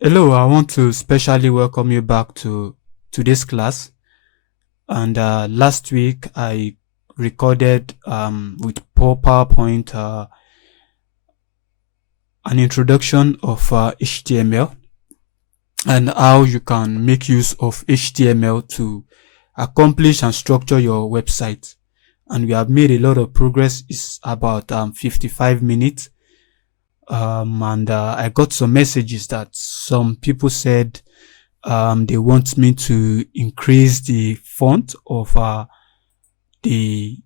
Hello, I want to specially welcome you back to today's class. And last week I recorded with PowerPoint an introduction of HTML and how you can make use of HTML to accomplish and structure your website. And we have made a lot of progress. It's about 55 minutes. And I got some messages that some people said they want me to increase the font of the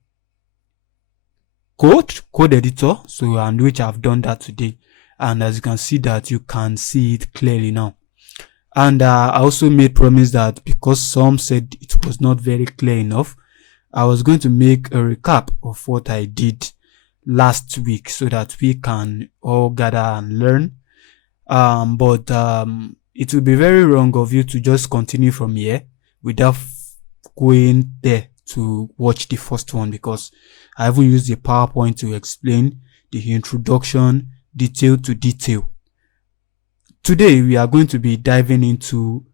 code editor, so and which I've done that today. And as you can see that you can see it clearly now. And I also made promise that because some said it was not very clear enough, I was going to make a recap of what I did last week so that we can all gather and learn. But it would be very wrong of you to just continue from here without going there to watch the first one, because I haven't used the PowerPoint to explain the introduction detail to detail. Today we are going to be diving into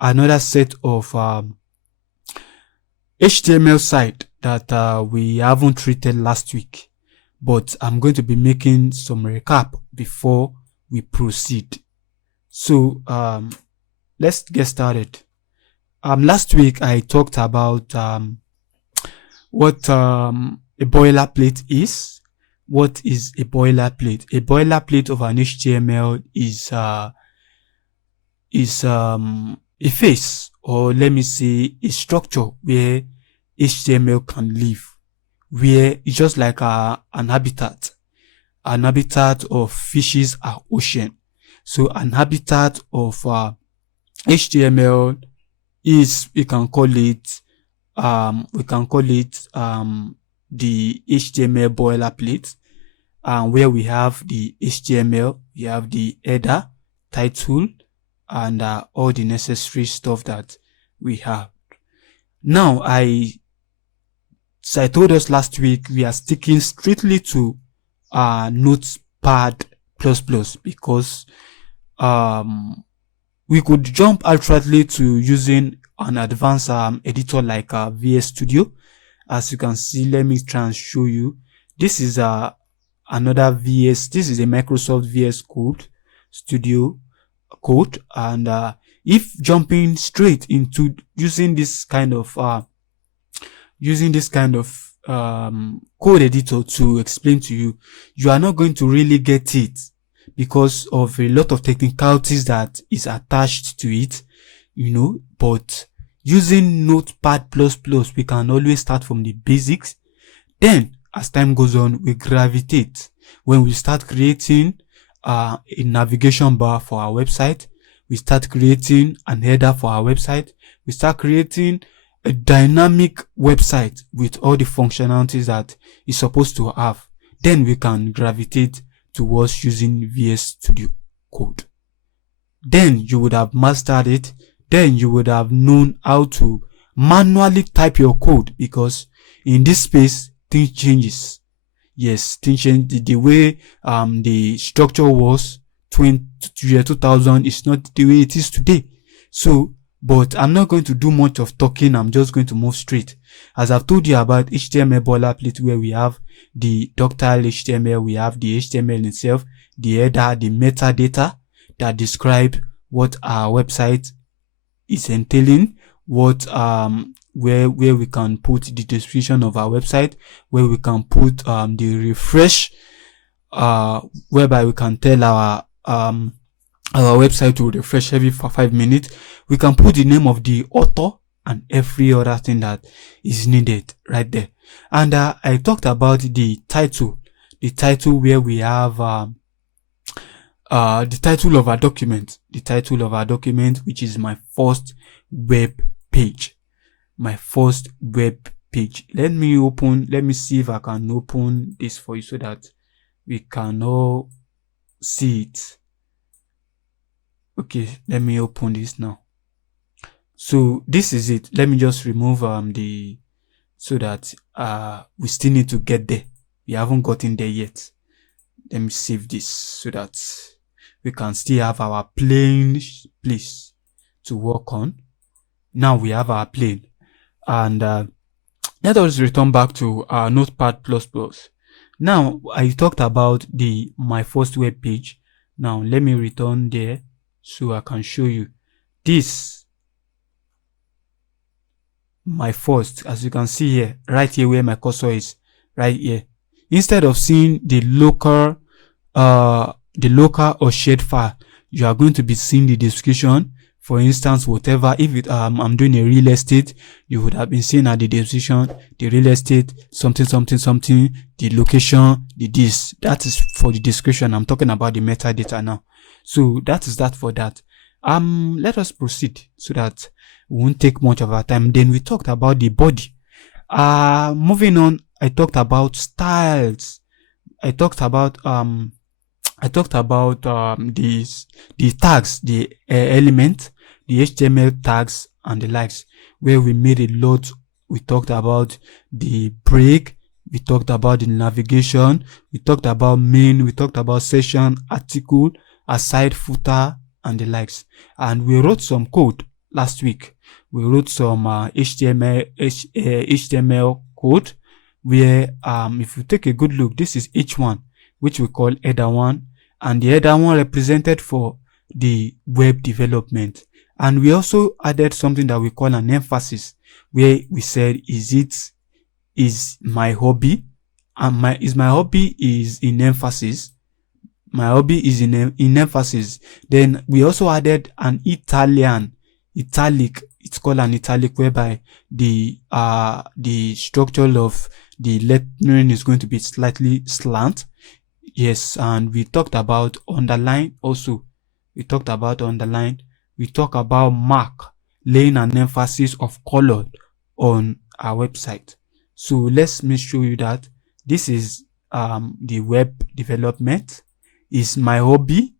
another set of HTML site that we haven't treated last week, but I'm going to be making some recap before we proceed. So let's get started. Last week I talked about what a boilerplate is. What is a boilerplate? A boilerplate of an HTML is a face, or let me say a structure where HTML can live, where it's just like an habitat. An habitat of fishes are ocean. So an habitat of HTML is, we can call it the HTML boilerplate, where we have the HTML, we have the header, title, and all the necessary stuff that we have. Now, I told us last week we are sticking strictly to Notepad++, because we could jump outrightly to using an advanced editor like VS Studio. As you can see, let me try and show you. This is another VS. This is a Microsoft VS Code Studio code, and if jumping straight into using this kind of code editor to explain to you, you are not going to really get it because of a lot of technicalities that is attached to it, but using Notepad++, we can always start from the basics. Then, as time goes on, we gravitate. When we start creating a navigation bar for our website, we start creating an header for our website, we start creating a dynamic website with all the functionalities that it's supposed to have. Then we can gravitate towards using VS Studio Code. Then you would have mastered it. Then you would have known how to manually type your code, because in this space things changes. Yes, things change. The way the structure was 2000 is not the way it is today. So, but I'm not going to do much of talking. I'm just going to move straight. As I've told you about HTML boilerplate, where we have the doctile HTML, we have the HTML itself, the header, the metadata that describe what our website is entailing, what where we can put the description of our website, where we can put the refresh, whereby we can tell our website to refresh every 5 minutes. We can put the name of the author and every other thing that is needed right there. And I talked about the title where we have the title of our document, which is my first web page. Let me see if I can open this for you so that we can all see it. Okay, let me open this now. So this is it. Let me just remove so that we still need to get there. We haven't gotten there yet. Let me save this so that we can still have our plain place to work on. Now we have our plain, and let us return back to our Notepad++. Now I talked about the my first web page. Now let me return there so I can show you this. My first, as you can see here, right here where my cursor is, right here. Instead of seeing the local or shared file, you are going to be seeing the description. For instance, whatever, if I'm doing a real estate, you would have been seeing at the description, the real estate, something, the location, the this. That is for the description. I'm talking about the metadata now. So that is that for that. Let us proceed so that we won't take much of our time. Then we talked about the body. Moving on, I talked about styles. I talked about the tags, the element, the HTML tags and the likes, where we made a lot. We talked about the break, we talked about the navigation, we talked about main, we talked about session, article, aside, footer, and the likes. And we wrote some code last week. We wrote some HTML code where if you take a good look, this is H1, which we call header 1, and the header 1 represented for the web development. And we also added something that we call an emphasis, where we said, is my hobby, and my hobby is in emphasis. My hobby is in emphasis. Then we also added an italic. It's called an italic, whereby the structure of the lettering is going to be slightly slant. Yes, and we talked about underline also. We talked about underline. We talk about mark, laying an emphasis of color on our website. So let me show you that this is the web development. Is my hobby,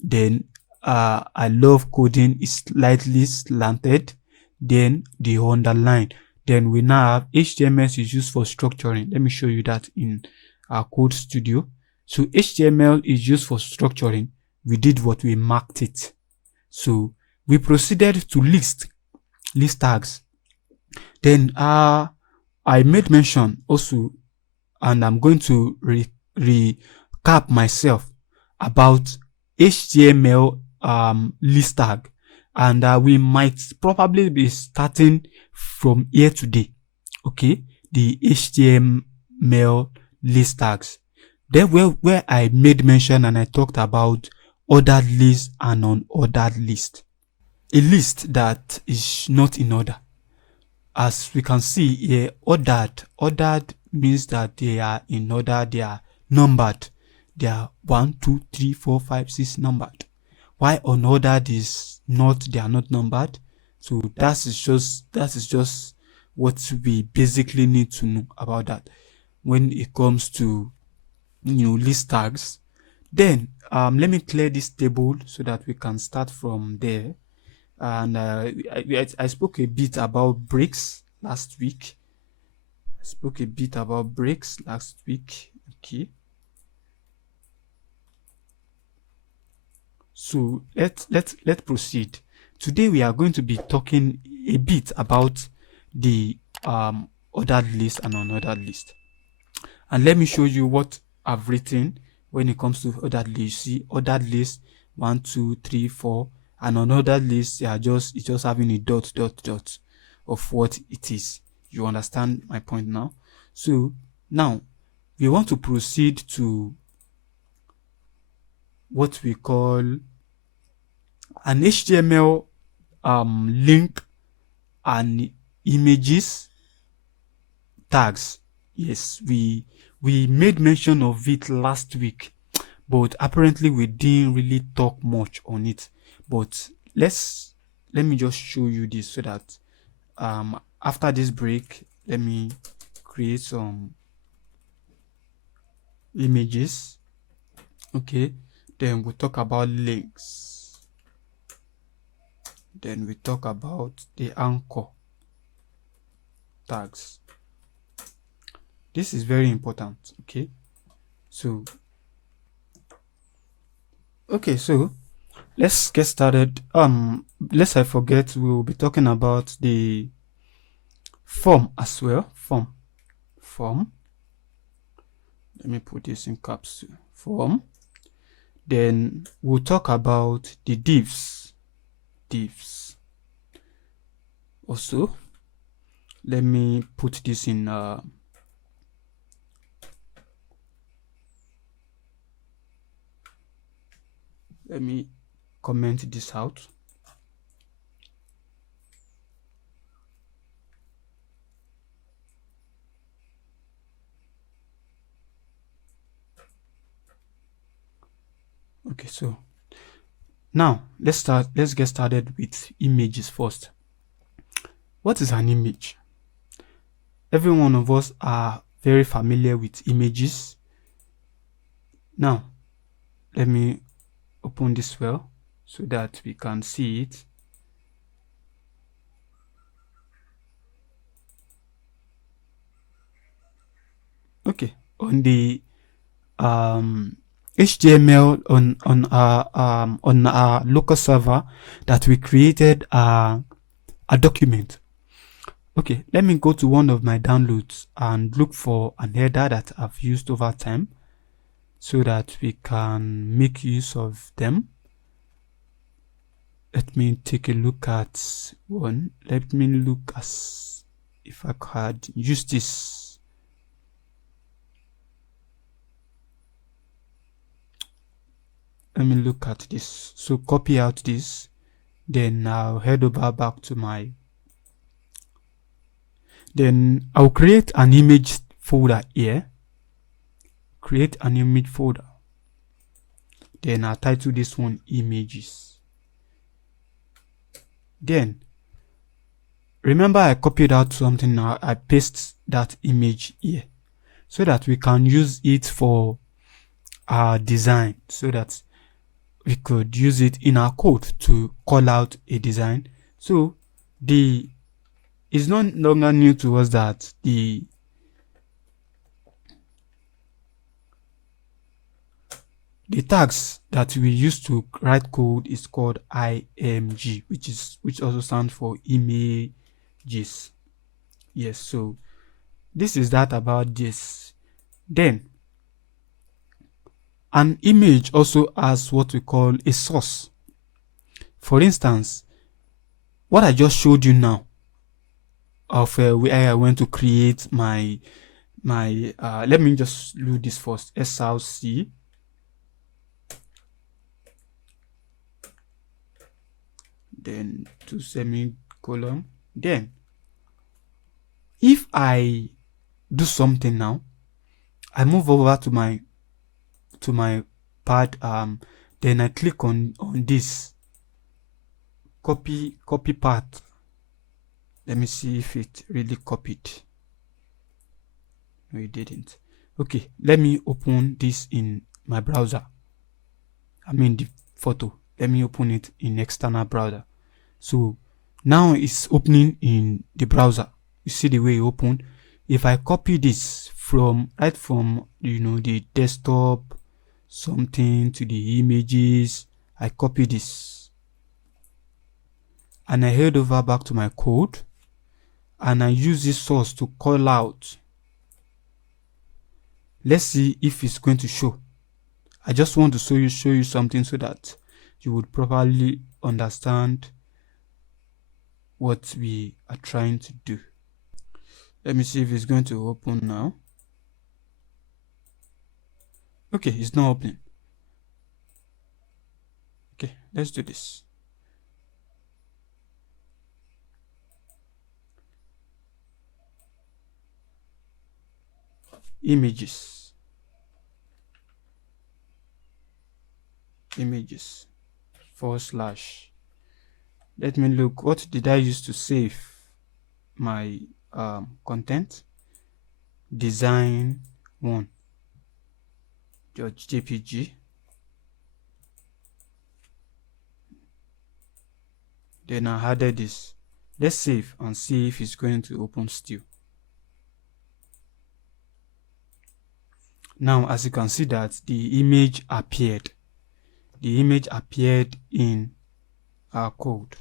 Then I love coding is slightly slanted. Then the underline. Then we now have HTML is used for structuring. Let me show you that in our code studio. So HTML is used for structuring. We did what we marked it. So we proceeded to list tags. Then I made mention also, and I'm going to recap myself about HTML list tag, and we might probably be starting from here today. Okay, the HTML list tags. Then where I made mention and I talked about ordered list and unordered list. A list that is not in order. As we can see here, ordered means that they are in order, they are numbered. They are 1, 2, 3, 4, 5, 6 numbered. Why unordered is not, they are not numbered. So that is just what we basically need to know about that when it comes to list tags. Then let me clear this table so that we can start from there. And I spoke a bit about breaks last week. Okay. So let's proceed. Today we are going to be talking a bit about the ordered list and unordered list. And let me show you what I've written when it comes to ordered list. See, ordered list 1, 2, 3, 4, and unordered list it's just having a dot of what it is. You understand my point now? So now we want to proceed to what we call an HTML link and images tags. Yes, we made mention of it last week, but apparently we didn't really talk much on it. But let me just show you this so that after this break, let me create some images. Okay, then we'll talk about links. Then we talk about the anchor tags. This is very important. Okay, so Okay, so let's get started. Lest I forget, we'll be talking about the form as well. Form. Let me put this in caps too. Form. Then we'll talk about the divs. Divs. Also, let me put this in let me comment this out. Okay, so now let's get started with images first. What is an image? Every one of us are very familiar with images. Now, let me open this well so that we can see it. Okay, on the HTML on our local server that we created a document. Okay, let me go to one of my downloads and look for an header that I've used over time so that we can make use of them. Let me take a look at one. Let me look as if I could use this. Let me look at this. So copy out this. Then I'll head over back to my. Then I'll create an image folder here. Create an image folder. Then I'll title this one images. Then remember I copied out something. Now I paste that image here so that we can use it for our design, so that we could use it in our code to call out a design. So it's no longer new to us that the tags that we use to write code is called img, which also stands for images. Yes, so this is that about this. Then an image also has what we call a source. For instance, what I just showed you now of where I went to create my let me just do this first. src then 2 semicolon. Then if I do something now, I move over to my pad, then I click on this copy path. Let me see if it really copied. No, it didn't. Okay, let me open this in my browser. I mean the photo. Let me open it in external browser. So now it's opening in the browser. You see the way it opened. If I copy this from the desktop something to the images, I copy this and I head over back to my code and I use this source to call out. Let's see if it's going to show. I just want to show you something so that you would properly understand what we are trying to do. Let me see if it's going to open now. Okay, it's not opening. Okay, let's do this. Images /. Let me look. What did I use to save my content? Design 1 .jpg. Then I added this. Let's save and see if it's going to open still. Now, as you can see that the image appeared. the image appeared in our code.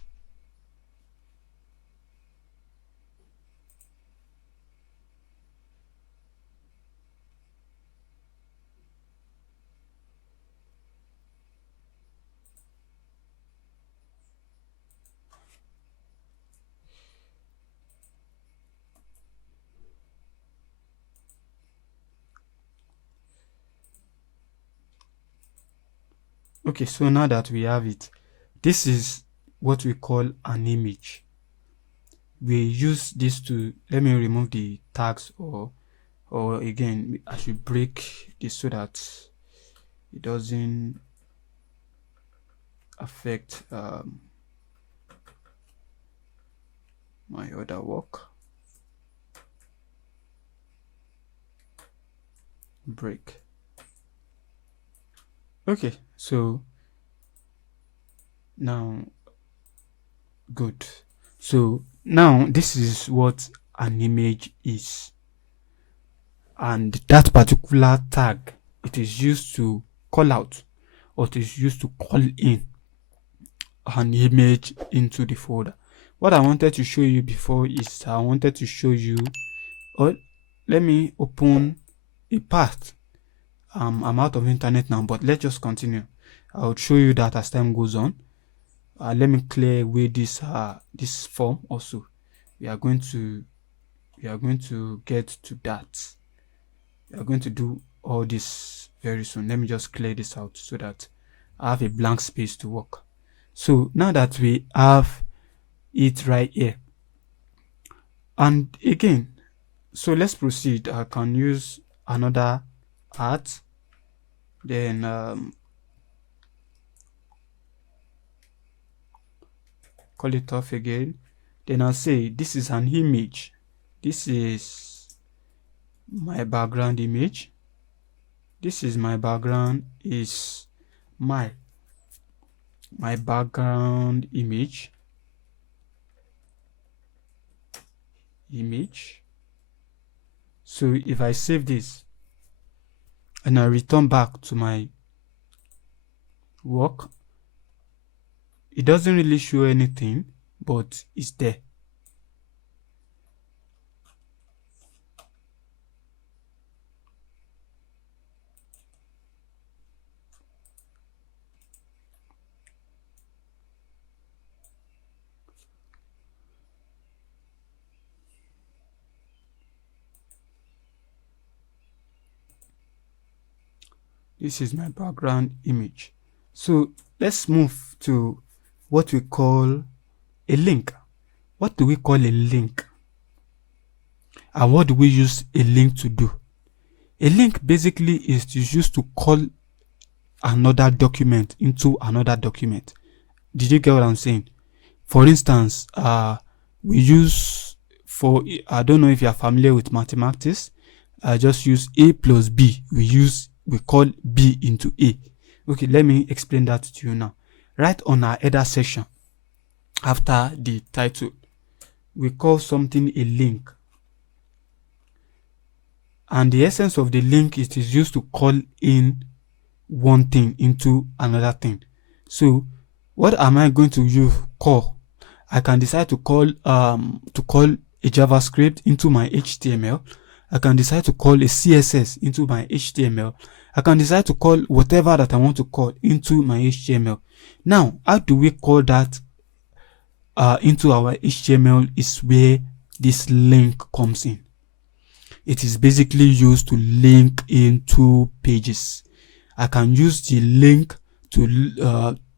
Okay, so now that we have it, this is what we call an image. We use this to, let me remove the tags, or again, I should break this so that it doesn't affect my other work. Break. Okay, so now, good. So now this is what an image is, and that particular tag, it is used to call out, or it is used to call in an image into the folder. What I wanted to show you before is I wanted to show you, or let me open a path. I'm out of internet now, but let's just continue. I'll show you that as time goes on. Let me clear away this form also. We are going to get to that. We are going to do all this very soon. Let me just clear this out so that I have a blank space to work. So now that we have it right here, and again, so let's proceed. I can use another art, then call it off again. Then I'll say this is an image. This is my background image. This is my background, is my background image. So if I save this and I return back to my work, it doesn't really show anything, but it's there. This is my background image. So let's move to what we call a link. What do we call a link? And what do we use a link to do? A link basically is used to call another document into another document. Did you get what I'm saying? For instance, we use, for, I don't know if you are familiar with mathematics, I just use A plus B. We call B into A. Okay, let me explain that to you now. Right on our header section, after the title, we call something a link. And the essence of the link is it is used to call in one thing into another thing. So what am I going to call? I can decide to call a JavaScript into my HTML. I can decide to call a CSS into my HTML. I can decide to call whatever that I want to call into my HTML. Now, how do we call that into our HTML is where this link comes in. It is basically used to link into pages. I can use the link to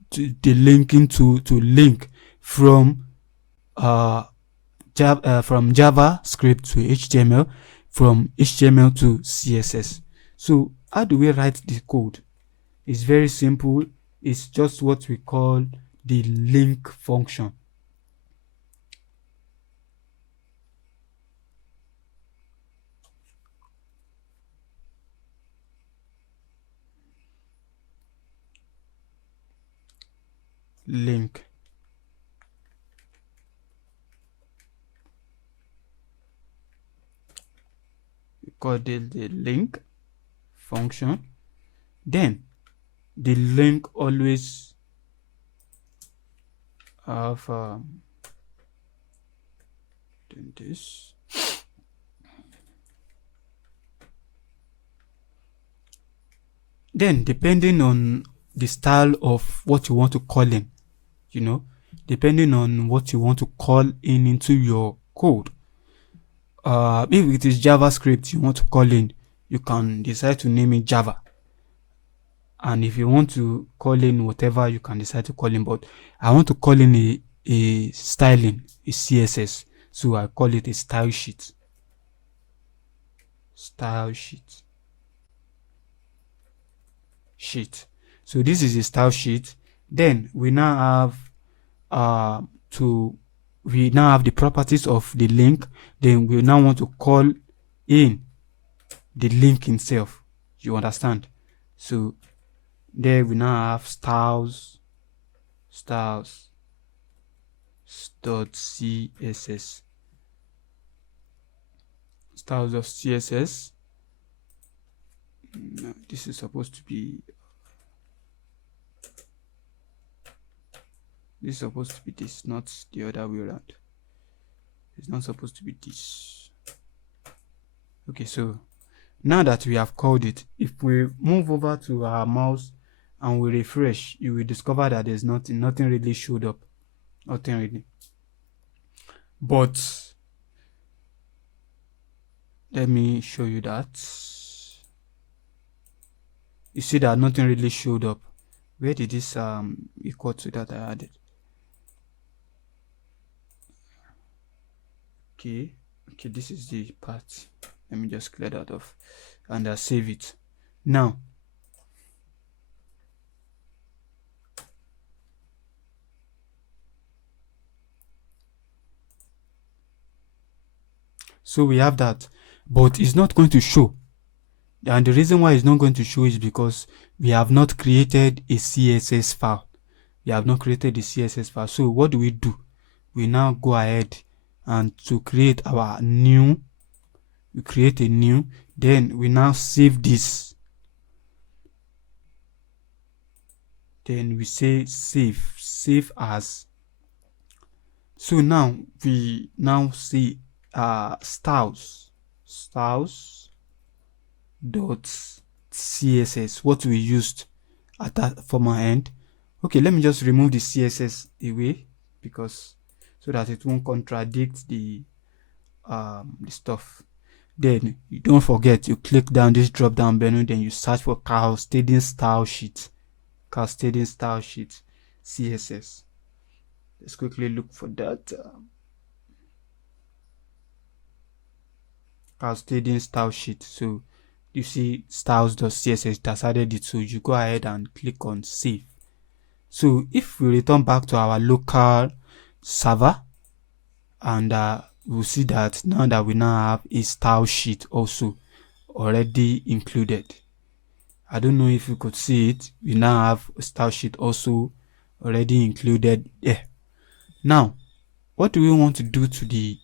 link from JavaScript to HTML, from HTML to CSS. So how do we write the code? It's very simple. It's just what we call the link function. Link. We call it the link function. Then the link always have doing this. Then depending on the style of what you want to call in, depending on what you want to call in into your code. If it is JavaScript you want to call in, you can decide to name it Java. And if you want to call in whatever, you can decide to call in. But I want to call in a styling, a CSS. So I call it a style sheet. Style sheet. So this is a style sheet. Then we now have we now have the properties of the link. Then we now want to call in the link itself. You understand? So there we now have styles dot css, styles of css. No, this is supposed to be this, not the other way around. It's not supposed to be this. Okay, so now that we have called it, if we move over to our mouse and we refresh, you will discover that there's nothing really showed up. Nothing really. But let me show you that. You see that nothing really showed up. Where did this equal to that I added? Okay, this is the part. Let me just clear that off and save it. Now, so we have that, but it's not going to show. And the reason why it's not going to show is because we have not created a CSS file. So what do? We now go ahead and to create our new, we create a new, then we now save this. Then we say save as. So now we now see styles dot css, what we used at that former end. Okay, let me just remove the CSS away because so that it won't contradict the stuff. Then you don't forget, you click down this drop down menu, then you search for cascading style sheet CSS. Let's quickly look for that. Cascading style sheet. So you see styles.css, that's added it. So you go ahead and click on save. So if we return back to our local server, and we'll see that now that we now have a style sheet also already included. I don't know if you could see it. We now have a style sheet also already included there. Now, what do we want to do to the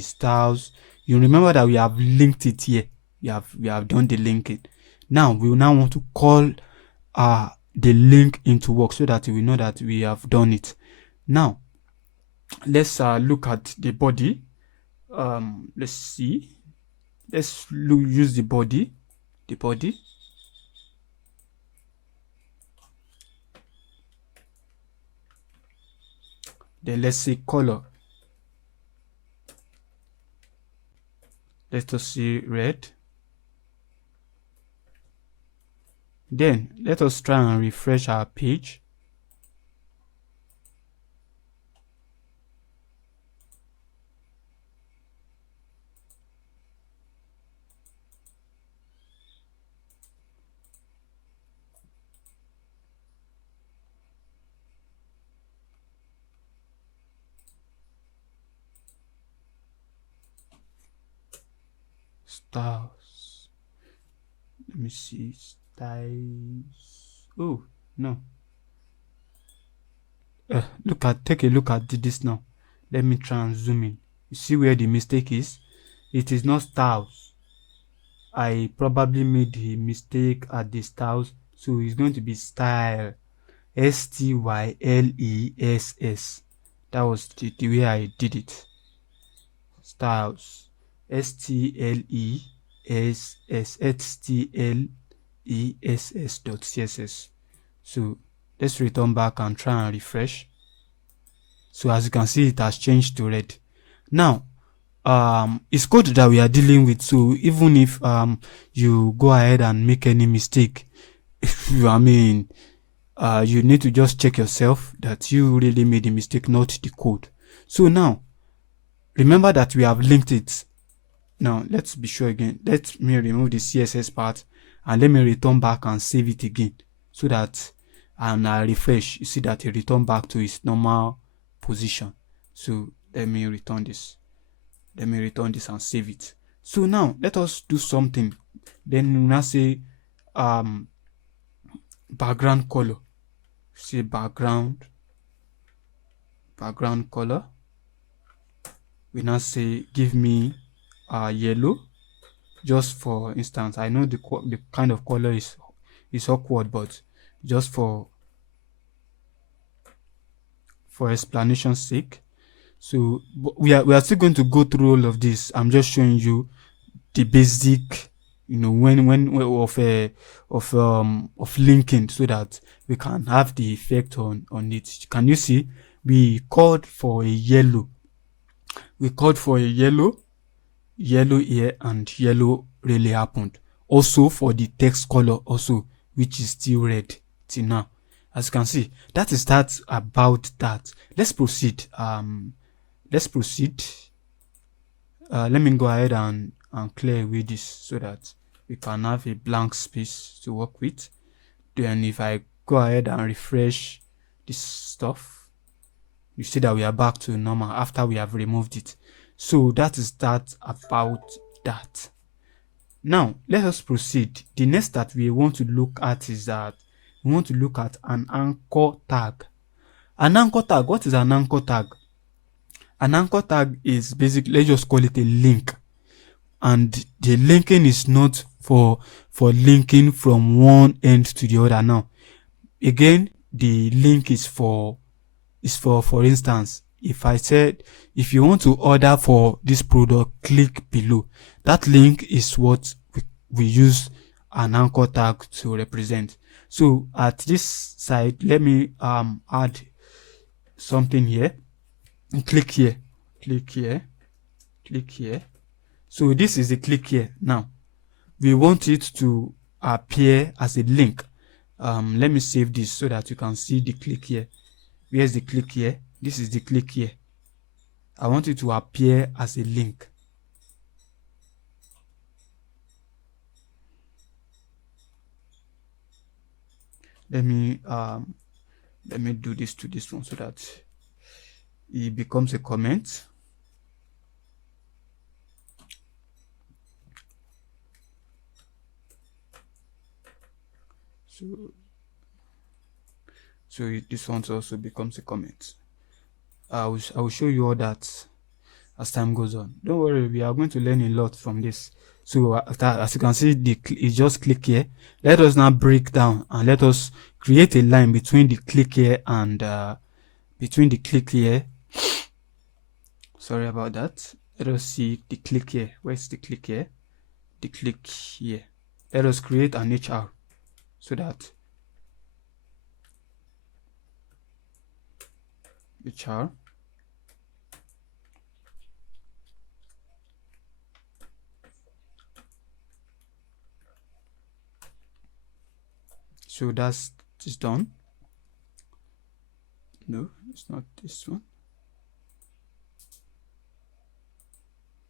styles? You remember that we have linked it here. We have done the linking. Now we will now want to call the link into work so that we know that we have done it. Now let's look at the body. Let's see. Let's use the body. Then let's say color. Let us see red. Then let us try and refresh our page. Styles. Let me see. Styles. Oh no. Take a look at this now. Let me try and zoom in. You see where the mistake is? It is not styles. I probably made a mistake at the styles, So it's going to be style, STYLESS. That was the way I did it. Styles, STLESS So let's return back and try and refresh. So as you can see, it has changed to red. Now, it's code that we are dealing with. So even if you go ahead and make any mistake, I mean, you need to just check yourself that you really made a mistake, not the code. So now, remember that we have linked it. Now, let's be sure again. Let me remove the CSS part and let me return back and save it again so that, and I refresh, you see that it returned back to its normal position. So let me return this. Let me return this and save it. So now let us do something. Then we now say background color. Say background color. We now say give me yellow. Just for instance, I know the kind of color is awkward, but just for explanation's sake. So we are still going to go through all of this. I'm just showing you the basic, when of linking, so that we can have the effect on it. Can you see? We called for a yellow. Yellow here, and yellow really happened. Also for the text color also, which is still red till now. As you can see, that is that about that. Let's proceed. Let me go ahead and clear away this so that we can have a blank space to work with. Then if I go ahead and refresh this stuff, you see that we are back to normal after we have removed it. So that is that about that. Now let us proceed. The next that we want to look at is that we want to look at an anchor tag. An anchor tag, what is an anchor tag? An anchor tag is basically, let's just call it a link. And the linking is not for linking from one end to the other. Now, again, the link is for instance, if I said, if you want to order for this product, click below. That link is what we use an anchor tag to represent. So at this side, let me add something here. Click here. So this is a click here. Now we want it to appear as a link. Let me save this so that you can see the click here. Where's the click here? This is the click here. I want it to appear as a link. Let me do this to this one so that it becomes a comment. So this one also becomes a comment. I will show you all that as time goes on. Don't worry, we are going to learn a lot from this. So as you can see, you just click here. Let us now break down and let us create a line between the click here and sorry about that. Let us see the click here. Where's the click here? The click here. Let us create an HR so that HR so that's done. No, it's not this one.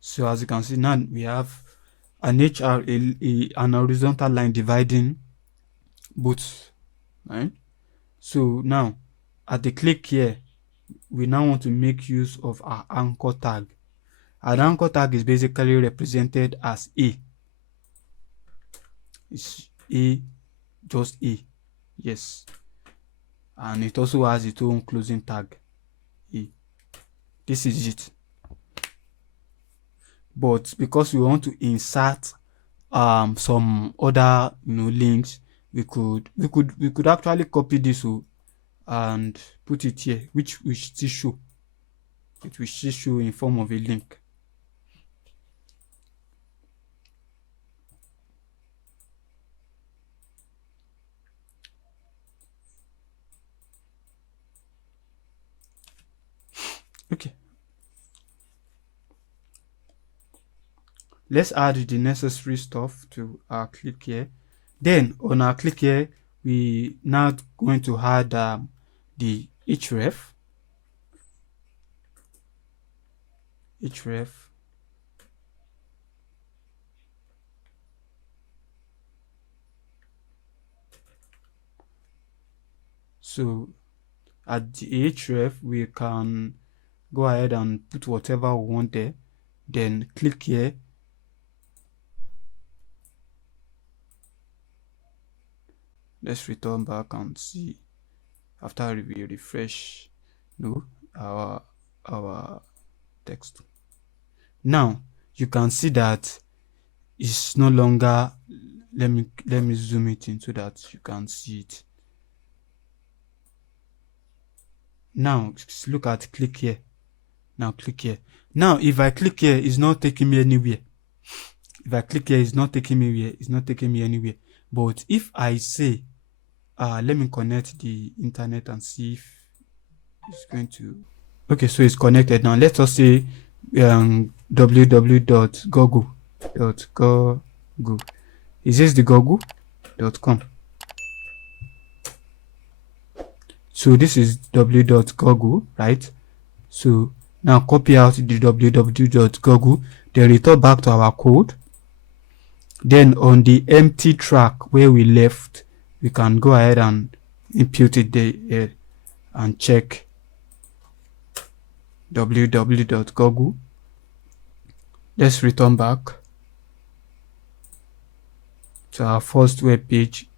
So as you can see, now we have an HR, an horizontal line dividing both, right? So now at the click here, we now want to make use of our anchor tag. Our anchor tag is basically represented as A. It's A, just A, yes. And it also has its own closing tag, A. This is it. But because we want to insert some other links, we could actually copy this and put it here, which we still show. It will still show in form of a link. Okay. Let's add the necessary stuff to our click here. Then on our click here, we now going to add the href. So at the href, we can go ahead and put whatever we want there. Then click here. Let's return back and see after we refresh our text. Now you can see that it's no longer, let me zoom it in so that you can see it. Now look at click here. Now click here. Now if I click here, it's not taking me anywhere. If I click here, it's not taking me anywhere. But if I say let me connect the internet and see if it's going to. Okay, so it's connected. Now let us say www.google.google. Is this the google.com? So this is www.google, right? So now copy out the www.google, then return back to our code. Then on the empty track where we left, we can go ahead and impute it there and check www.google. Let's return back to our first web page.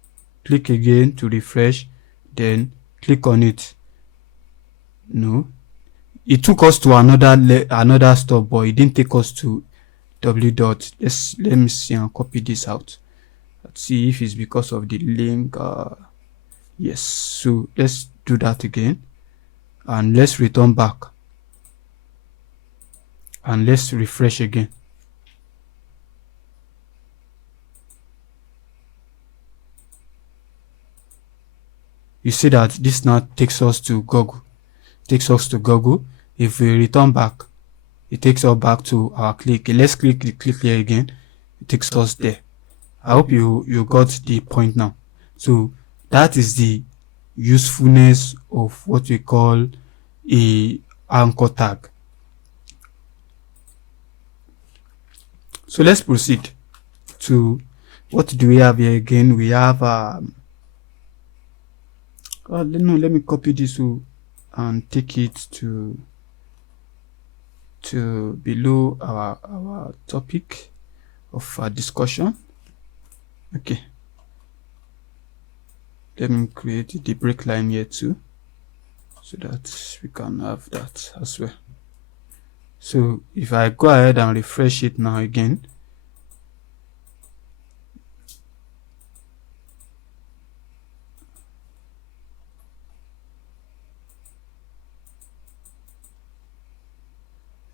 Click again to refresh, then click on it. No, it took us to another stop, but it didn't take us to let me see and copy this out. Let's see if it's because of the link. Yes, so let's do that again and let's return back and let's refresh again. You see that this now takes us to Google. If we return back, it takes us back to our click. Let's click here again. It takes us there. I hope you got the point now. So that is the usefulness of what we call a anchor tag. So let's proceed to what do we have here again. We have let me copy this and take it to below our topic of our discussion. Okay, let me create the break line here too so that we can have that as well. So if I go ahead and refresh it now again,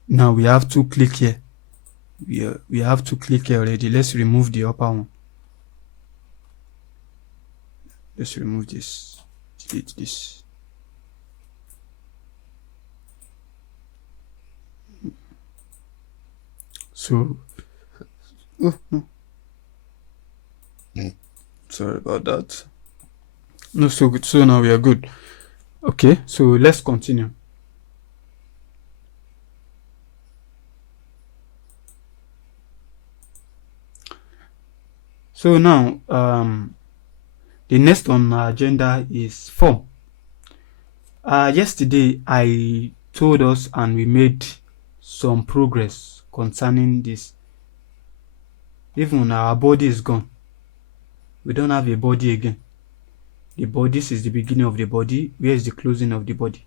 now we have to click here. We have to click here already. Let's remove the upper one. Let's remove this, delete this. So oh no, sorry about that. No, so good. So now we are good. Okay, so let's continue. So now the next on our agenda is form. Yesterday I told us and we made some progress concerning this. Even our body is gone. We don't have a body again. The body, this is the beginning of the body. Where is the closing of the body?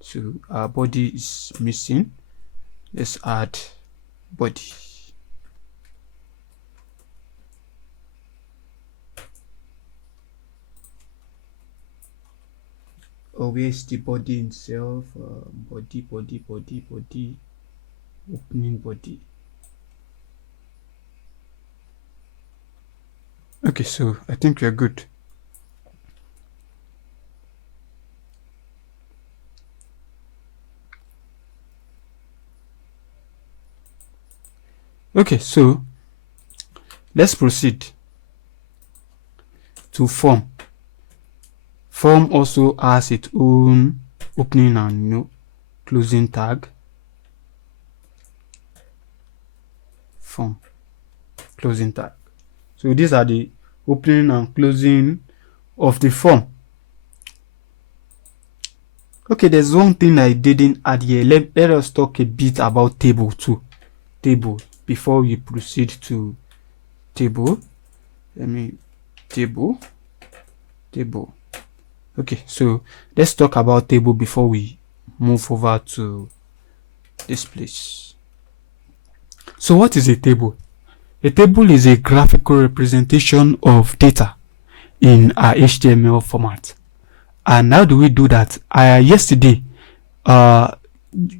So our body is missing. Let's add body. or where is the body itself? Body, opening body. Okay, so I think we're good. Okay, so let's proceed to form. Form also has its own opening and closing tag. Form, closing tag. So these are the opening and closing of the form. Okay, there's one thing I didn't add here. Let us talk a bit about table too. Table before we proceed to table. Table. Okay, so let's talk about table before we move over to this place. So what is a table? A table is a graphical representation of data in our HTML format. And how do we do that? Yesterday,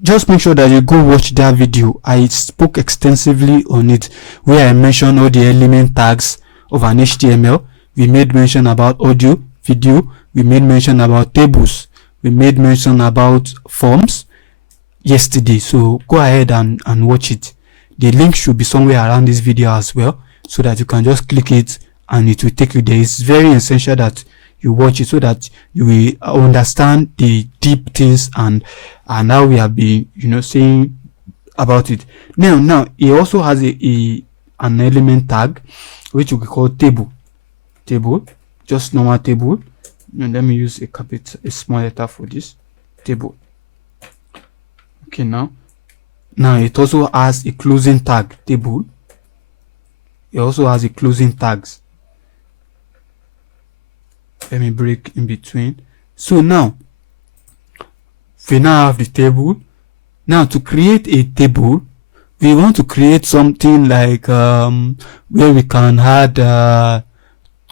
just make sure that you go watch that video. I spoke extensively on it, where I mentioned all the element tags of an HTML. We made mention about audio, video. We made mention about tables. We made mention about forms yesterday. So go ahead and watch it. The link should be somewhere around this video as well, so that you can just click it and it will take you there. It's very essential that you watch it so that you will understand the deep things and how we have been saying about it. Now it also has an element tag which we call table, just normal table. And let me use a small letter for this, table. Okay, now it also has a closing tag, table. It also has a closing tags. Let me break in between. So now we now have the table. Now to create a table, we want to create something like where we can add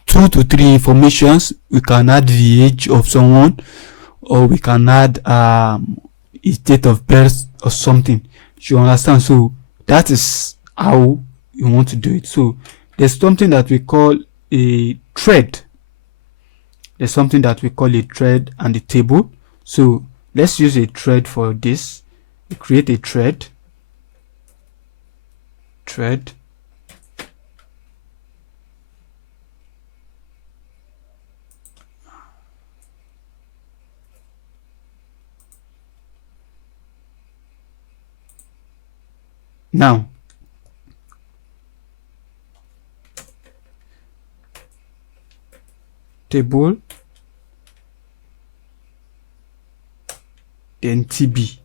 2 to 3 informations. We can add the age of someone, or we can add his date of birth or something. You understand? So that is how you want to do it. So there's something that we call a thread. There's something that we call a thread and a table. So let's use a thread for this. We create a thread. Now table, then TB.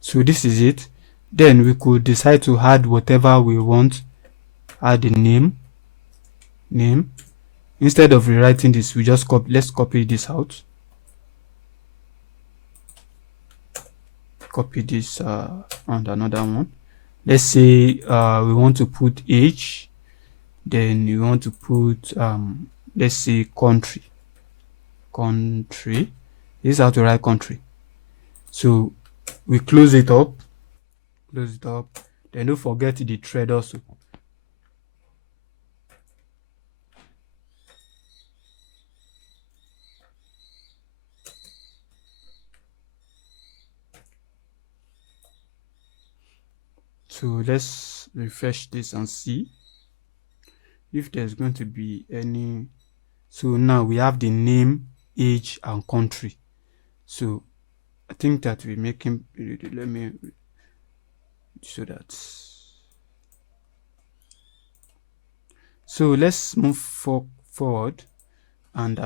So this is it. Then we could decide to add whatever we want. Add a name. Instead of rewriting this, we just let's copy this out. Copy this and another one. Let's say we want to put age, then we want to put let's say country. This is how to write country. So we close it up, then don't forget the thread also. So let's refresh this and see if there's going to be any. So now we have the name, age, and country. So I think that we make him, let me show that. So let's move forward and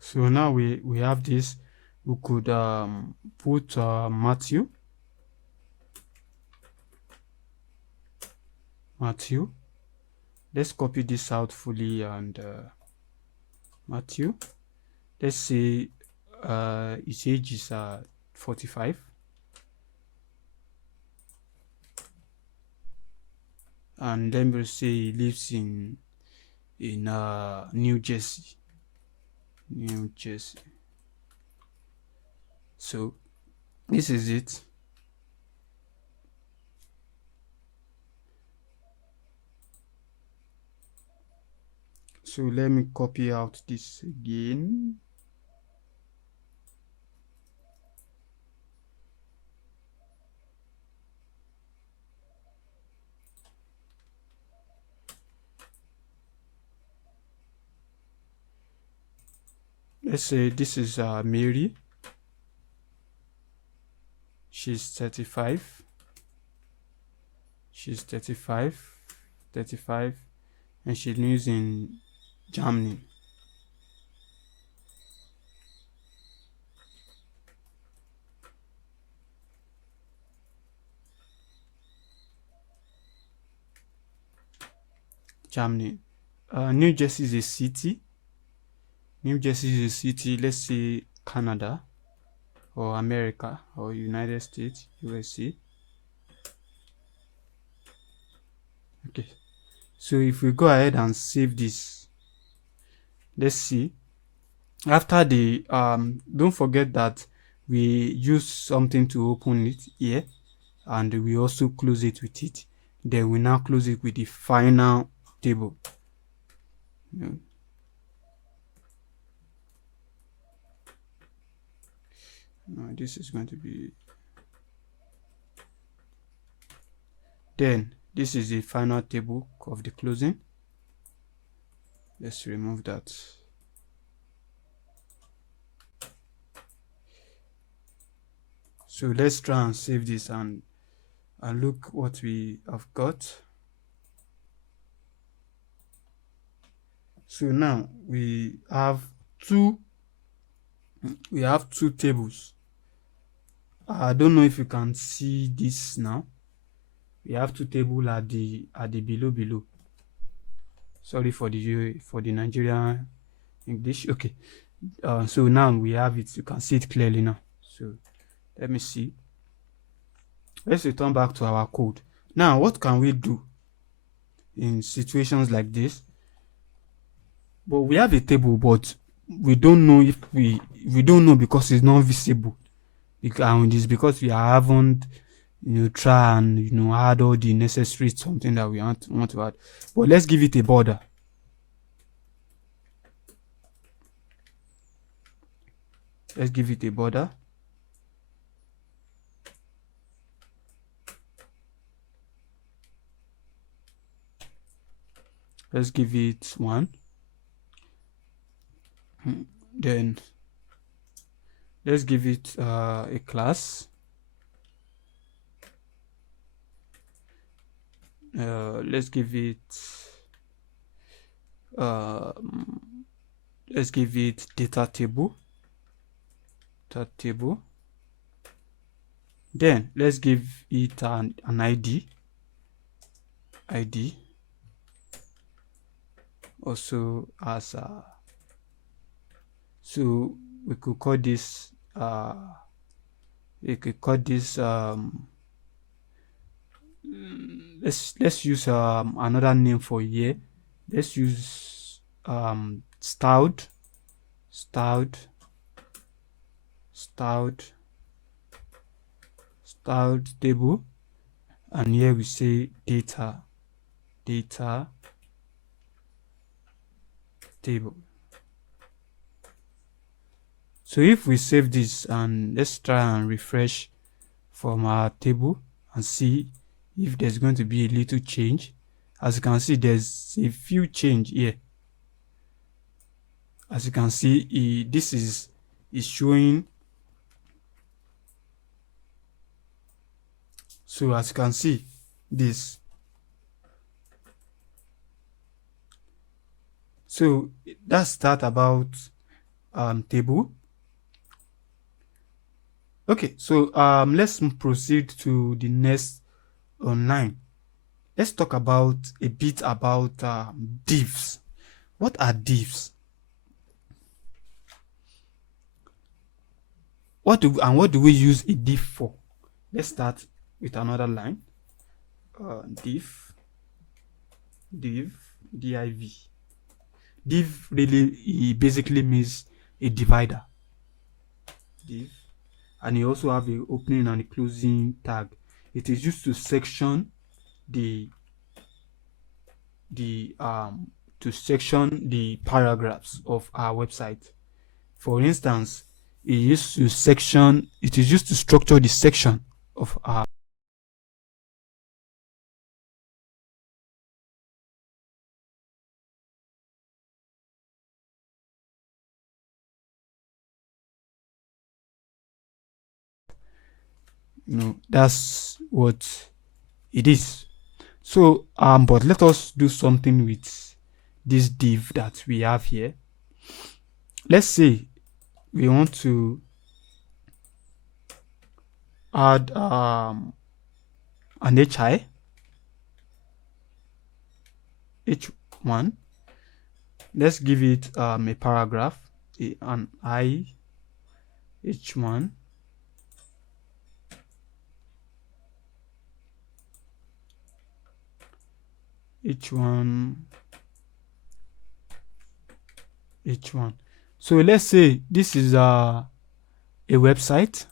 so now we have this. We could put Matthew. Let's copy this out fully and Matthew. let's say his age is 45, and then we'll say he lives in New Jersey. So this is it. So let me copy out this again. Let's say this is Mary. She's 35. She's 35, and she lives in Germany. New Jersey is a city. Let's say Canada or America or United States, USA. Okay, so if we go ahead and save this, let's see. After the don't forget that we use something to open it here, and we also close it with it. Then we now close it with the final table. No, this is going to be, then this is the final table of the closing. Let's remove that. So let's try and save this and look what we have got. So now we have two tables. I don't know if you can see this now. We have two tables at the below. Sorry for the Nigerian English. Okay. So now we have it. You can see it clearly now. So let me see. Let's return back to our code. Now, what can we do in situations like this? But we have a table, but we don't know if we don't know because it's not visible. And it's because we haven't try and add all the necessary something that we want to add. But let's give it a border. Let's give it a border. Let's give it 1. Then let's give it a class. Let's give it data table. Then let's give it an ID. Also as so we could call this let's use another name for here. Let's use styled table, and here we say data table. So if we save this and let's try and refresh from our table and see if there's going to be a little change. As you can see, there's a few change here. As you can see, this is showing. So as you can see this, so that's that about table. Okay, so let's proceed to the next online. Let's talk about a bit about divs. What are divs? what do we use a div for? Let's start with another line. Div div. Div really, it basically means a divider. Div, and you also have a opening and a closing tag. It is used to section the the to section the paragraphs of our website. For instance, it is used to structure the section of our. That's what it is. So but let us do something with this div that we have here. Let's say we want to add an h1. Let's give it a paragraph, an h1, h1, h1. So let's say this is a website.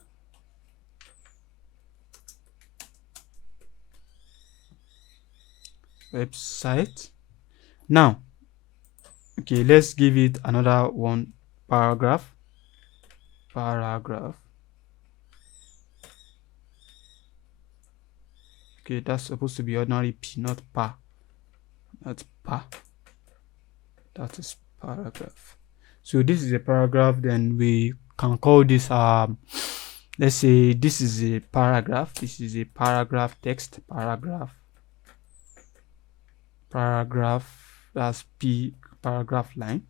Now, okay, let's give it another one, paragraph. Okay, that's supposed to be ordinary p, not pa. That's pa. That is paragraph. So this is a paragraph. Then we can call this let's say this is a paragraph. This is a paragraph text. Paragraph. That's p, paragraph line.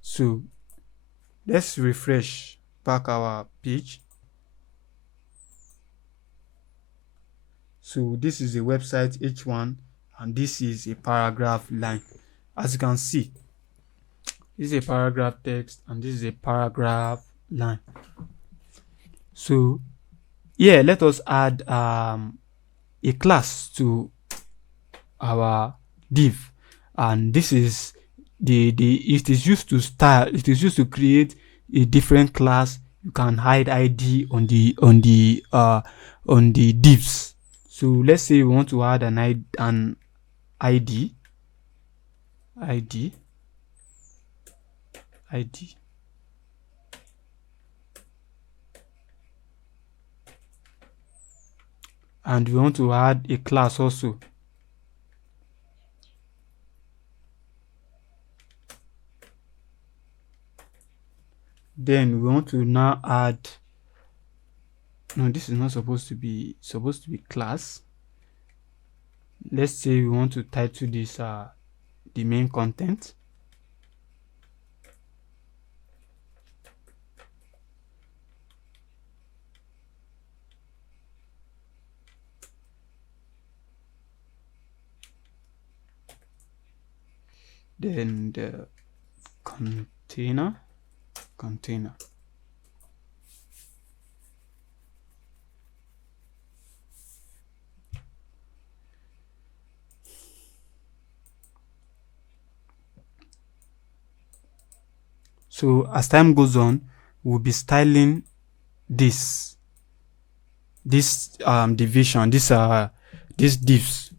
So let's refresh back our page. So this is a website h1, and this is a paragraph line. As you can see, this is a paragraph text and this is a paragraph line. So yeah, let us add a class to our div, and this is it is used to create a different class. You can hide id on the divs. So let's say we want to add an id, and we want to add a class also. Then we want to now add, no, this is not supposed to be class. Let's say we want to title this the main content. Then the container. So as time goes on, we'll be styling this division, these divs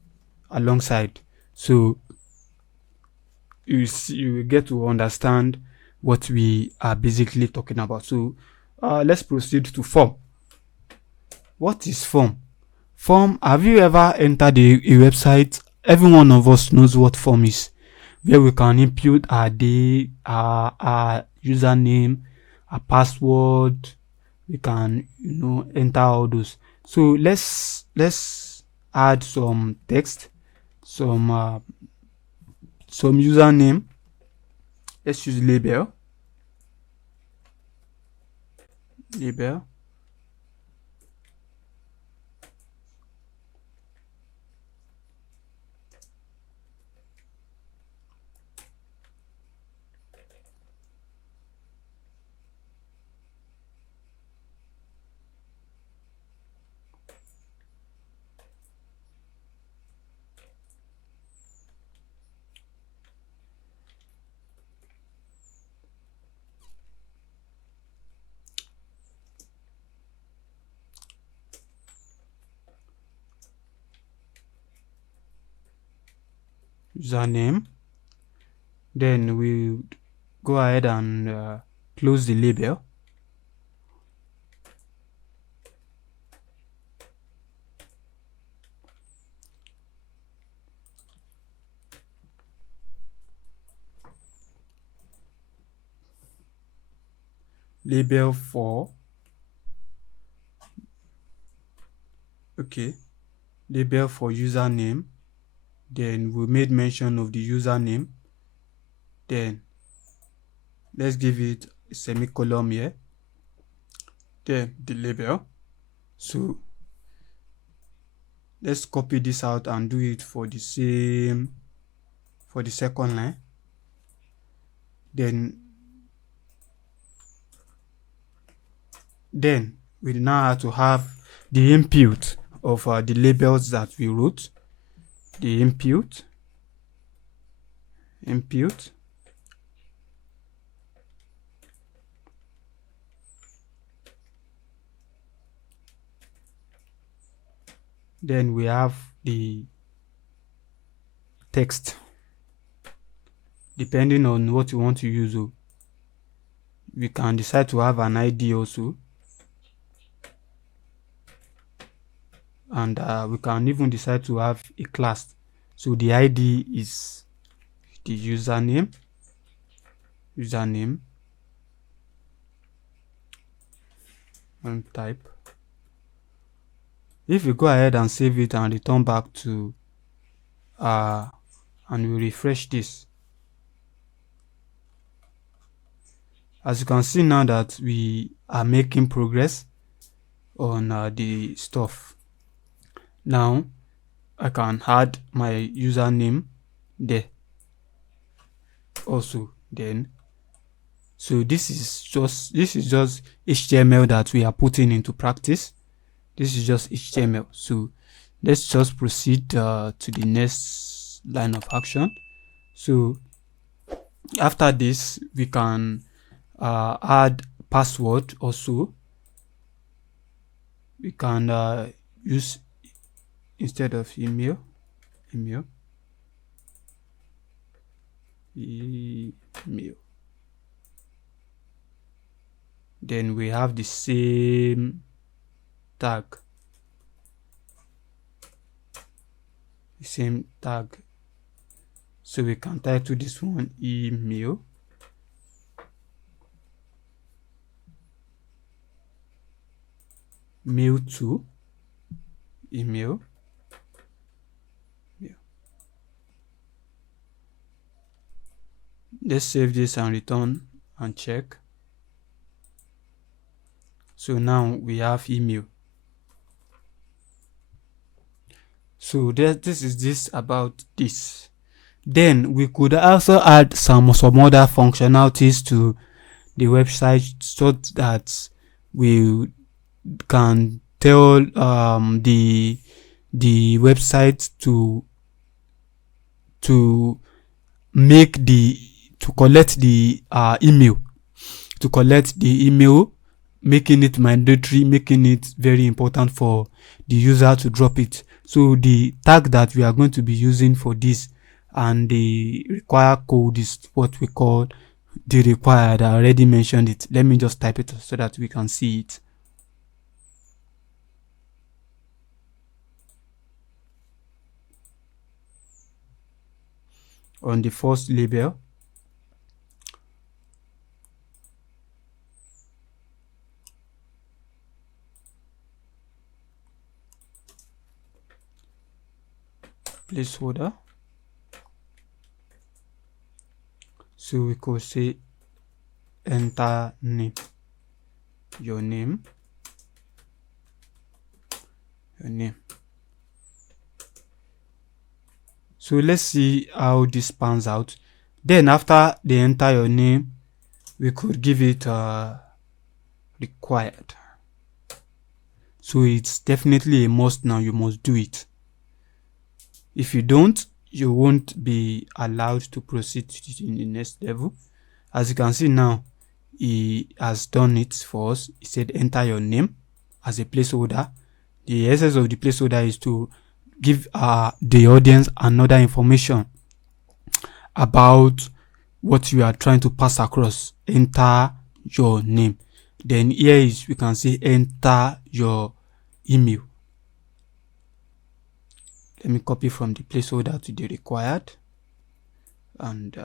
alongside. So you will get to understand what we are basically talking about. So let's proceed to form. What is form? Form, have you ever entered a website? Every one of us knows what form is, where we can input our username, our password. We can enter all those. So let's add some text, some username. Let's use label. username. Then we go ahead and close the label. Label for label for username. Then we made mention of the username. Then let's give it a semicolon here. Then the label. So let's copy this out and do it for the second line. Then we now have to have the input of the labels that we wrote. The input. Then we have the text. Depending on what you want to use, we can decide to have an ID also. And we can even decide to have a class. So the ID is the username and type. If we go ahead and save it and return back to and we refresh this, as you can see now that we are making progress on the stuff. Now I can add my username there also. Then so this is just HTML that we are putting into practice. This is just HTML. So let's just proceed to the next line of action. So after this, we can add password also. We can use, instead of email. Then we have the same tag. So we can title this one email. Mail to email. Let's save this and return and check. So now we have email. So this is about this. Then we could also add some other functionalities to the website so that we can tell the website to collect the email, making it mandatory, making it very important for the user to drop it. So the tag that we are going to be using for this and the required code is what we call the required. I already mentioned it. Let me just type it so that we can see it. On the first label, placeholder. So we could say enter name, your name. So let's see how this pans out. Then after they enter your name, we could give it required. So it's definitely a must now. You must do it. If you don't, you won't be allowed to proceed to the next level. As you can see now, he has done it for us. He said enter your name as a placeholder. The essence of the placeholder is to give the audience another information about what you are trying to pass across. Enter your name. Then here is, we can say, enter your email. Let me copy from the placeholder to the required, and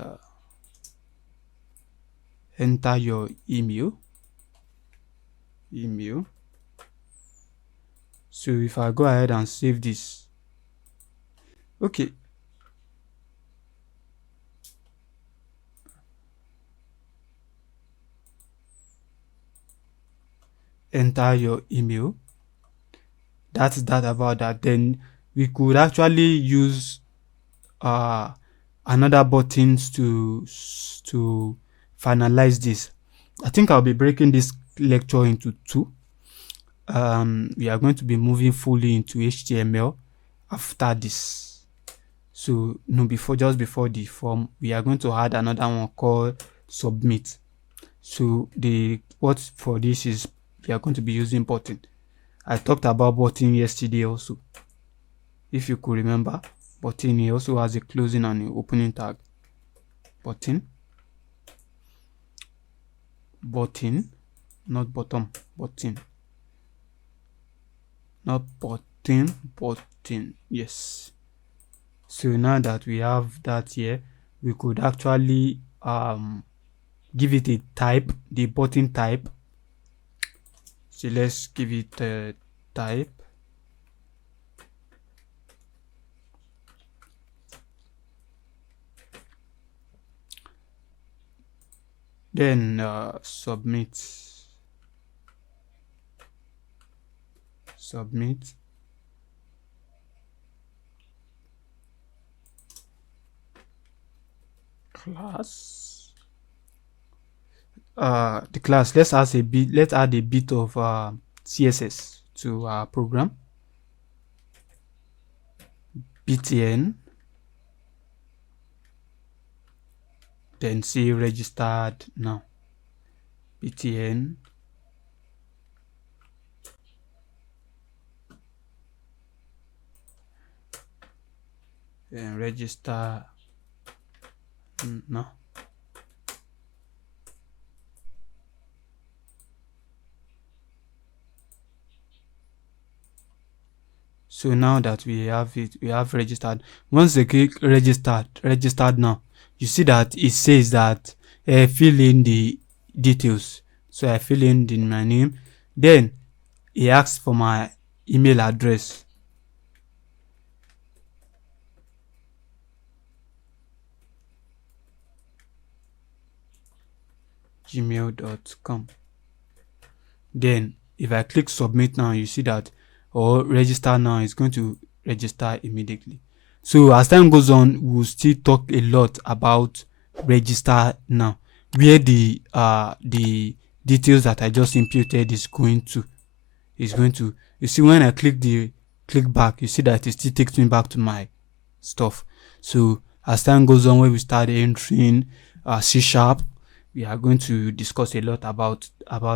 enter your email. So if I go ahead and save this, okay, enter your email. That's that about that. Then we could actually use another buttons to finalize this. I think I'll be breaking this lecture into two. We are going to be moving fully into HTML after this. So no, just before the form, we are going to add another one called submit. So what for this is, we are going to be using button. I talked about button yesterday also, if you could remember. Button, he also has a closing and an opening tag. Button, not bottom, button, not button, yes. So now that we have that here, we could actually give it a type, the button type. So let's give it a type. Then submit class. The class, let's add a bit of CSS to our program. btn, then say registered now. btn, then register now. So now that we have it, we have registered. Once you click registered now, you see that it says that fill in the details. So I fill in my name. Then it asks for my email address. gmail.com. Then if I click submit now, you see that, or register now, it's going to register immediately. So as time goes on, we'll still talk a lot about register now, where the details that I just imputed is going to, you see, when I click back, you see that it still takes me back to my stuff. So as time goes on, when we start entering C#, we are going to discuss a lot about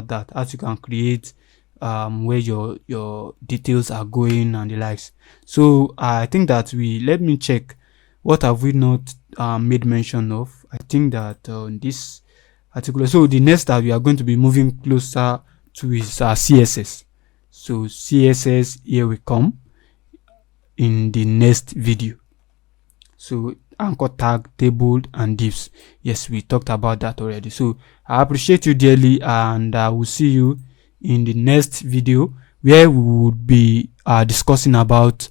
that, as you can create where your details are going and the likes. So I think that let me check what have we not made mention of. I think that this article, so the next that we are going to be moving closer to is CSS. So CSS, here we come in the next video. So anchor tag, table, and divs. Yes, we talked about that already. So I appreciate you dearly, and I will see you in the next video, where we would be discussing about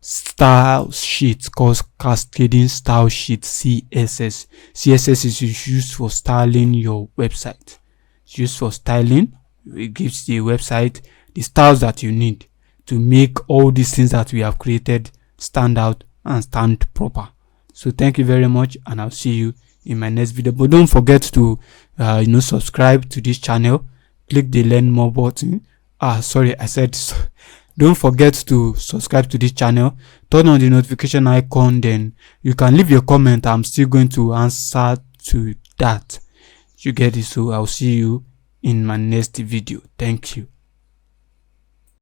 style sheets, called cascading style sheet, CSS. CSS is used for styling your website. It's used for styling. It gives the website the styles that you need to make all these things that we have created stand out and stand proper. So thank you very much, and I'll see you in my next video. But don't forget to subscribe to this channel. Click the learn more button. Don't forget to subscribe to this channel. Turn on the notification icon. Then you can leave your comment. I'm still going to answer to that. You get it? So I'll see you in my next video. Thank you.